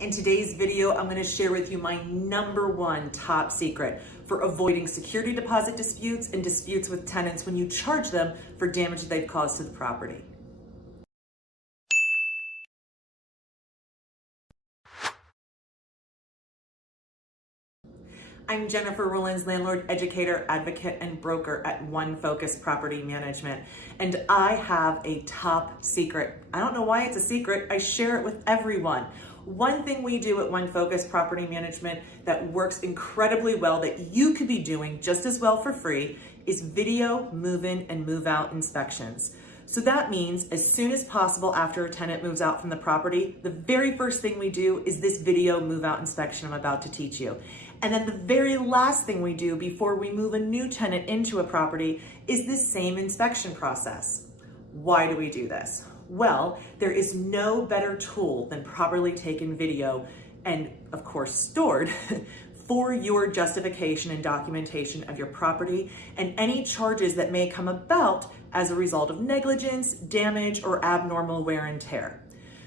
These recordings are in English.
In today's video, I'm going to share with you my #1 top secret for avoiding security deposit disputes and disputes with tenants when you charge them for damage they've caused to the property. I'm Jennifer Rollins, landlord, educator, advocate, and broker at One Focus Property Management. And I have a top secret. I don't know why it's a secret. I share it with everyone. One thing we do at One Focus Property Management that works incredibly well that you could be doing just as well for free is video move-in and move-out inspections. So that means as soon as possible after a tenant moves out from the property, the very first thing we do is this video move-out inspection I'm about to teach you. And then the very last thing we do before we move a new tenant into a property is this same inspection process. Why do we do this? Well, there is no better tool than properly taken video and, of course, stored for your justification and documentation of your property and any charges that may come about as a result of negligence, damage, or abnormal wear and tear.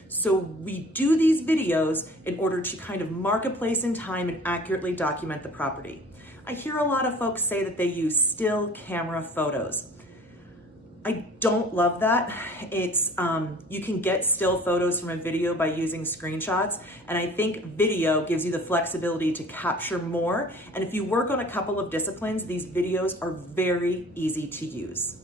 So we do these videos in order to kind of mark a place in time and accurately document the property. I hear a lot of folks say that they use still camera photos. I don't love that. It's you can get still photos from a video by using screenshots, and I think video gives you the flexibility to capture more. And if you work on a couple of disciplines, these videos are very easy to use.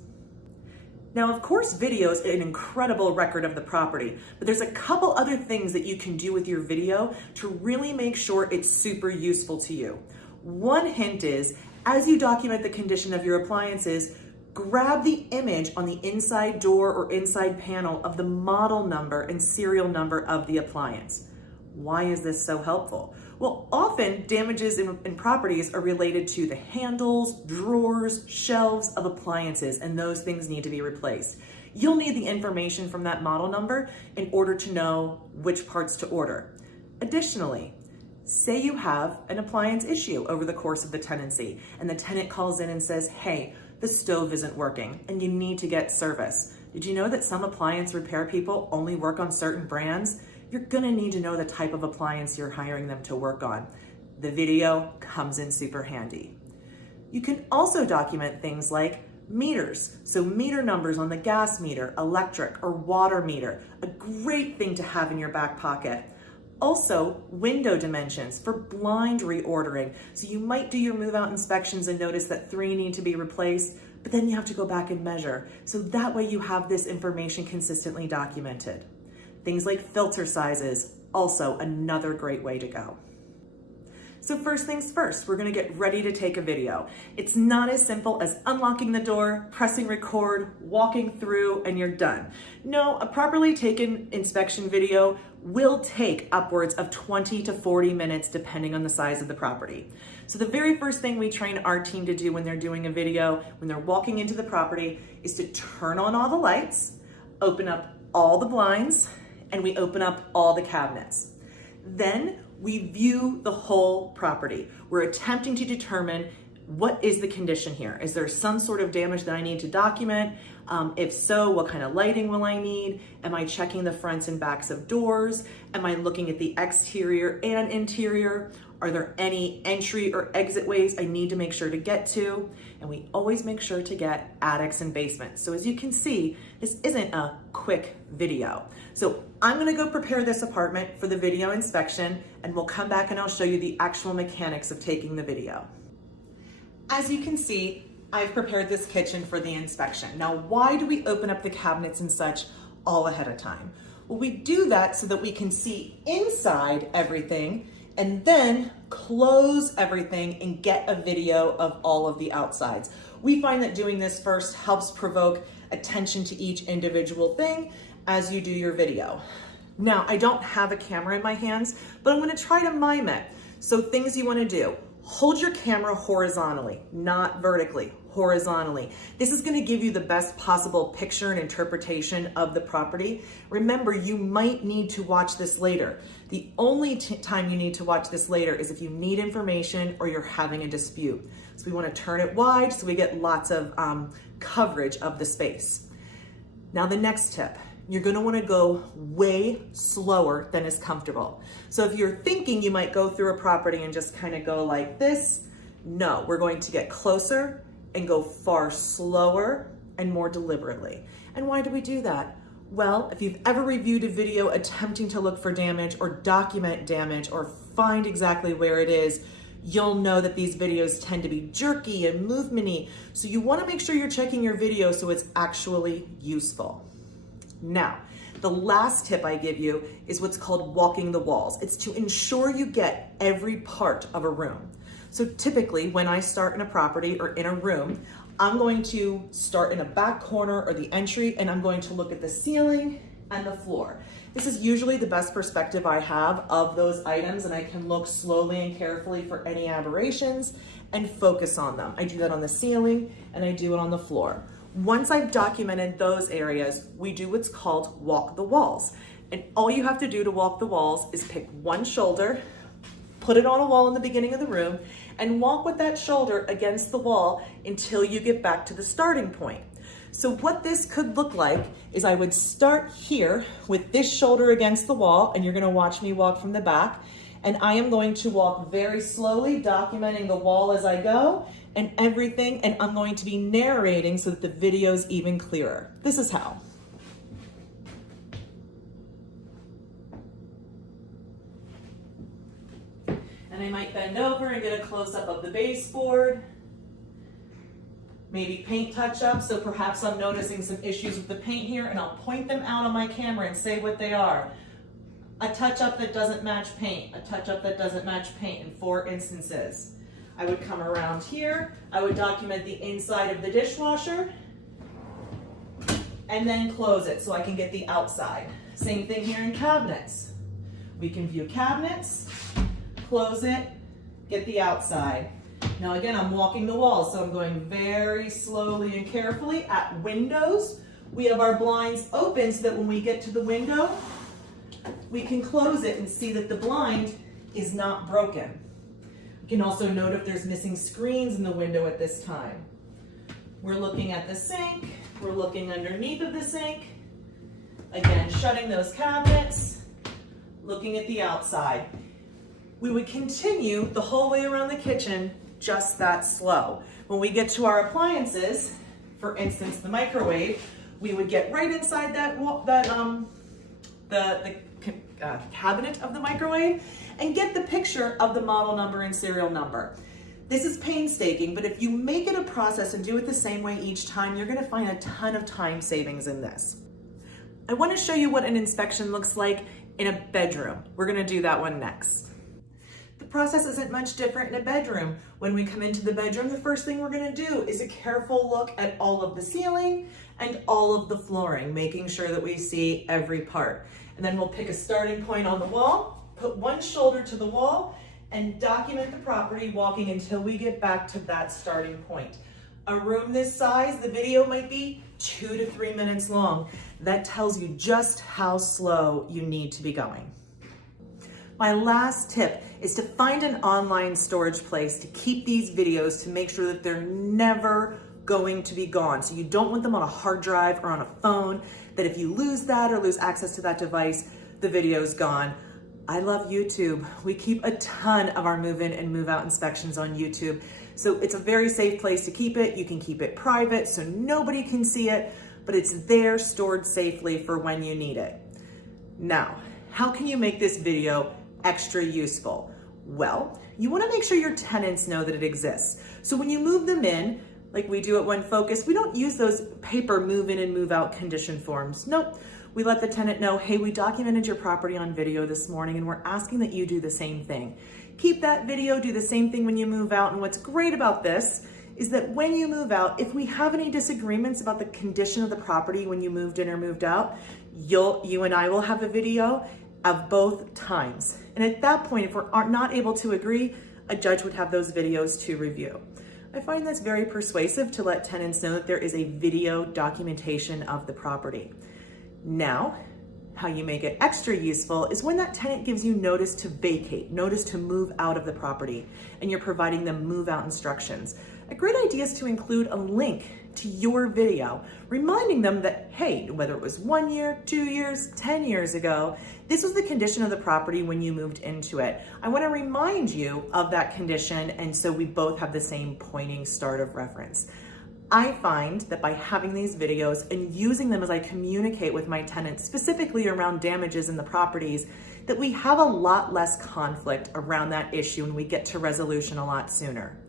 Now, of course, video is an incredible record of the property, but there's a couple other things that you can do with your video to really make sure it's super useful to you. One hint is, as you document the condition of your appliances, grab the image on the inside door or inside panel of the model number and serial number of the appliance. Why is this so helpful? Well, often damages in properties are related to the handles, drawers, shelves of appliances, and those things need to be replaced. You'll need the information from that model number in order to know which parts to order. Additionally, say you have an appliance issue over the course of the tenancy, and the tenant calls in and says, hey, the stove isn't working, and you need to get service. Did you know that some appliance repair people only work on certain brands? You're gonna need to know the type of appliance you're hiring them to work on. The video comes in super handy. You can also document things like meters. So meter numbers on the gas meter, electric, or water meter, a great thing to have in your back pocket. Also, window dimensions for blind reordering. So you might do your move-out inspections and notice that 3 need to be replaced, but then you have to go back and measure. So that way you have this information consistently documented. Things like filter sizes, also another great way to go. So first things first, we're gonna get ready to take a video. It's not as simple as unlocking the door, pressing record, walking through, and you're done. No, a properly taken inspection video will take upwards of 20 to 40 minutes depending on the size of the property. So the very first thing we train our team to do when they're doing a video, when they're walking into the property, is to turn on all the lights, open up all the blinds, and we open up all the cabinets. Then we view the whole property. We're attempting to determine what is the condition here. Is there some sort of damage that I need to document? If so, what kind of lighting will I need? Am I checking the fronts and backs of doors? Am I looking at the exterior and interior? Are there any entry or exit ways I need to make sure to get to? And we always make sure to get attics and basements. So as you can see, this isn't a quick video. So I'm gonna go prepare this apartment for the video inspection, and we'll come back and I'll show you the actual mechanics of taking the video. As you can see, I've prepared this kitchen for the inspection. Now, why do we open up the cabinets and such all ahead of time? Well, we do that so that we can see inside everything and then close everything and get a video of all of the outsides. We find that doing this first helps provoke attention to each individual thing as you do your video. Now, I don't have a camera in my hands, but I'm gonna try to mime it. So things you wanna do: hold your camera horizontally, not vertically, horizontally. This is gonna give you the best possible picture and interpretation of the property. Remember, you might need to watch this later. The only time you need to watch this later is if you need information or you're having a dispute. So we wanna turn it wide so we get lots of coverage of the space. Now the next tip, You're gonna wanna go way slower than is comfortable. So if you're thinking you might go through a property and just kind of go like this, no, we're going to get closer and go far slower and more deliberately. And why do we do that? Well, if you've ever reviewed a video attempting to look for damage or document damage or find exactly where it is, you'll know that these videos tend to be jerky and movementy. So you wanna make sure you're checking your video so it's actually useful. Now, the last tip I give you is what's called walking the walls. It's to ensure you get every part of a room. So typically when I start in a property or in a room, I'm going to start in a back corner or the entry, and I'm going to look at the ceiling and the floor. This is usually the best perspective I have of those items, and I can look slowly and carefully for any aberrations and focus on them. I do that on the ceiling and I do it on the floor. Once I've documented those areas, we do what's called walk the walls. And all you have to do to walk the walls is pick one shoulder, put it on a wall in the beginning of the room, and walk with that shoulder against the wall until you get back to the starting point. So what this could look like is I would start here with this shoulder against the wall, and you're gonna watch me walk from the back, and I am going to walk very slowly, documenting the wall as I go and everything, and I'm going to be narrating so that the video's even clearer. This is how. And I might bend over and get a close-up of the baseboard. Maybe paint touch-up, so perhaps I'm noticing some issues with the paint here, and I'll point them out on my camera and say what they are. A touch-up that doesn't match paint, a touch-up that doesn't match paint in 4 instances. I would come around here, I would document the inside of the dishwasher, and then close it so I can get the outside. Same thing here in cabinets. We can view cabinets, close it, get the outside. Now again, I'm walking the walls, so I'm going very slowly and carefully. At windows, we have our blinds open so that when we get to the window, we can close it and see that the blind is not broken. You can also note if there's missing screens in the window at this time. We're looking at the sink, we're looking underneath of the sink. Again, shutting those cabinets, looking at the outside. We would continue the whole way around the kitchen just that slow. When we get to our appliances, for instance, the microwave, we would get right inside the cabinet of the microwave and get the picture of the model number and serial number. This is painstaking, but if you make it a process and do it the same way each time, you're gonna find a ton of time savings in this. I wanna show you what an inspection looks like in a bedroom. We're gonna do that one next. The process isn't much different in a bedroom. When we come into the bedroom, the first thing we're gonna do is a careful look at all of the ceiling and all of the flooring, making sure that we see every part. And then we'll pick a starting point on the wall, put one shoulder to the wall, and document the property, walking until we get back to that starting point. A room this size, the video might be 2 to 3 minutes long. That tells you just how slow you need to be going. My last tip is to find an online storage place to keep these videos to make sure that they're never going to be gone. So you don't want them on a hard drive or on a phone, that if you lose that or lose access to that device, the video's gone. I love YouTube. We keep a ton of our move-in and move-out inspections on YouTube. So it's a very safe place to keep it. You can keep it private so nobody can see it, but it's there stored safely for when you need it. Now, how can you make this video extra useful? Well, you wanna make sure your tenants know that it exists. So when you move them in, like we do at One Focus, we don't use those paper move-in and move-out condition forms. Nope. We let the tenant know, hey, we documented your property on video this morning and we're asking that you do the same thing. Keep that video, do the same thing when you move out. And what's great about this is that when you move out, if we have any disagreements about the condition of the property when you moved in or moved out, you and I will have a video of both times. And at that point, if we're not able to agree, a judge would have those videos to review. I find that's very persuasive to let tenants know that there is a video documentation of the property. Now, how you make it extra useful is when that tenant gives you notice to vacate, notice to move out of the property, and you're providing them move out instructions. A great idea is to include a link to your video, reminding them that, hey, whether it was 1 year, 2 years, 10 years ago, this was the condition of the property when you moved into it. I want to remind you of that condition, and so we both have the same pointing start of reference. I find that by having these videos and using them as I communicate with my tenants, specifically around damages in the properties, that we have a lot less conflict around that issue and we get to resolution a lot sooner.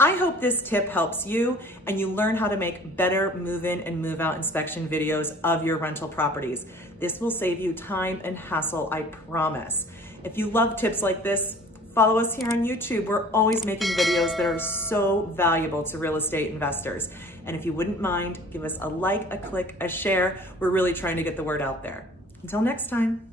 I hope this tip helps you and you learn how to make better move-in and move-out inspection videos of your rental properties. This will save you time and hassle, I promise. If you love tips like this, follow us here on YouTube. We're always making videos that are so valuable to real estate investors. And if you wouldn't mind, give us a like, a click, a share. We're really trying to get the word out there. Until next time.